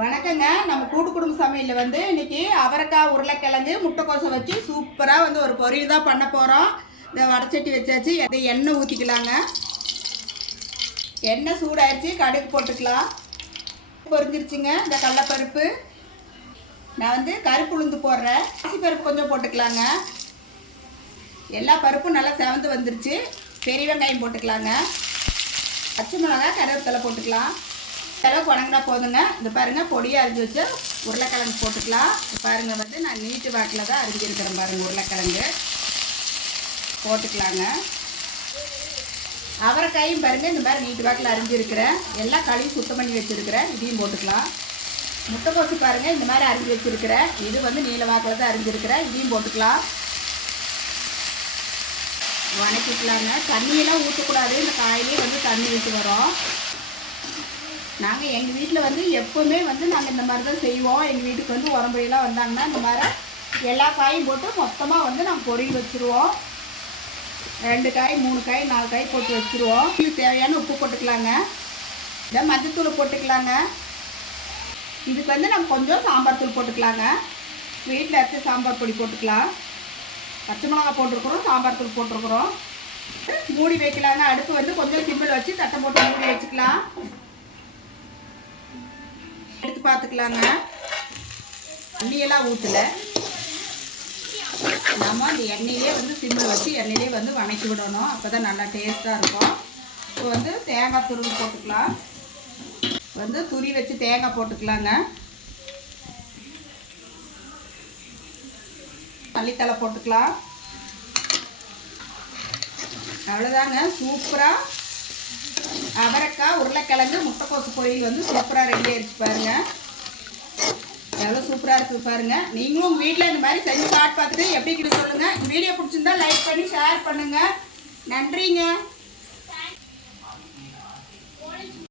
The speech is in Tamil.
வணக்கங்க. நம்ம கூட்டு குடும்ப சமையலில் இன்னைக்கு அவரைக்காய் உருளைக்கிழங்கு முட்டைக்கோசை வச்சு சூப்பராக ஒரு பொரியல் தான் பண்ண போகிறோம். இந்த வடைச்சட்டி வச்சாச்சு. எண்ணெய் ஊற்றிக்கலாங்க. எண்ணெய் சூடாகிடுச்சு. கடுகு போட்டுக்கலாம். பொரிஞ்சிருச்சுங்க. இந்த கடலைப்பருப்பு நான் கருப்பு உளுந்து போடுறேன். பருப்பு கொஞ்சம் போட்டுக்கலாங்க. எல்லா பருப்பும் நல்லா செவந்து வந்துருச்சு. பெரிய வெங்காயம் போட்டுக்கலாங்க. பச்சை மிளகாய் கருவேப்பிலை போட்டுக்கலாம். அளவுக்கு வணங்கினா போதுங்க. இந்த பாருங்கள், பொடியாக அரிஞ்சு வச்சு உருளைக்கிழங்கு போட்டுக்கலாம். பாருங்கள், நான் நீட்டு வாக்கில் தான் அரிஞ்சிருக்கிறேன். பாருங்கள், உருளைக்கிழங்கு போட்டுக்கலாங்க. அவரைக்காயும் பாருங்கள், இந்த மாதிரி நீட்டு வாக்கில் அரிஞ்சிருக்கிறேன். எல்லாம் கழுவி சுத்தம் பண்ணி வச்சுருக்கிறேன். இதையும் போட்டுக்கலாம். முட்டைக்கோசு பாருங்கள், இந்த மாதிரி அரிஞ்சு வச்சுருக்கிறேன். இது நீல வாக்கில் தான் அரிஞ்சிருக்கிறேன். இதையும் போட்டுக்கலாம். வணக்கிக்கலாங்க. தண்ணியெல்லாம் ஊற்றக்கூடாது. இந்த காயிலே தண்ணி விட்டு வரும். நாங்கள் எங்கள் வீட்டில் எப்போவுமே நாங்கள் இந்த மாதிரி தான் செய்வோம். எங்கள் வீட்டுக்கு உரம்புறையெல்லாம் வந்தாங்கன்னா இந்த மாதிரி எல்லா காயும் போட்டு மொத்தமாக நாங்கள் பொரியல் வச்சுருவோம். 2 காய் 3 காய் 4 காய் போட்டு வச்சுருவோம். இதுக்கு தேவையான உப்பு போட்டுக்கலாங்க. இந்த மஞ்சத்தூள் போட்டுக்கலாங்க. இதுக்கு நம்ம கொஞ்சம் சாம்பார் தூள் போட்டுக்கலாங்க. வீட்டில் எடுத்து சாம்பார் பொடி போட்டுக்கலாம். பச்சை மிளகாய் போட்டிருக்குறோம், சாம்பார் தூள் போட்டிருக்குறோம். மூடி வைக்கலாங்க. அடுப்பு கொஞ்சம் சிம்பிள் வச்சு தட்டை போட்டு மூடி வச்சுக்கலாம். எடுத்து பார்த்துக்கலாங்க. தண்ணியெல்லாம் ஊற்றலை. நம்ம அந்த எண்ணெயிலே சிம்மில் வச்சு எண்ணெயிலே வணக்கி விடணும். அப்போ தான் நல்லா டேஸ்ட்டாக இருக்கும். இப்போ தேங்காய் துருவி போட்டுக்கலாம். துரி வச்சு தேங்காய் போட்டுக்கலாங்க. மல்லித்தலை போட்டுக்கலாம். அவ்வளோதாங்க. சூப்பராக அவரைக்காய் உருளைக்கிழங்கு முட்டைக்கோசு பொரியல் சூப்பராக ரெடி ஆயிடுச்சு. பாருங்கள், எவ்வளோ சூப்பராக இருக்குது பாருங்கள். நீங்களும் உங்கள் வீட்டில் இந்த மாதிரி செஞ்சு சாப்பிட்டு பார்த்துட்டு எப்படி சொல்லுங்கள். வீடியோ பிடிச்சிருந்தா லைக் பண்ணி ஷேர் பண்ணுங்கள். நன்றிங்க.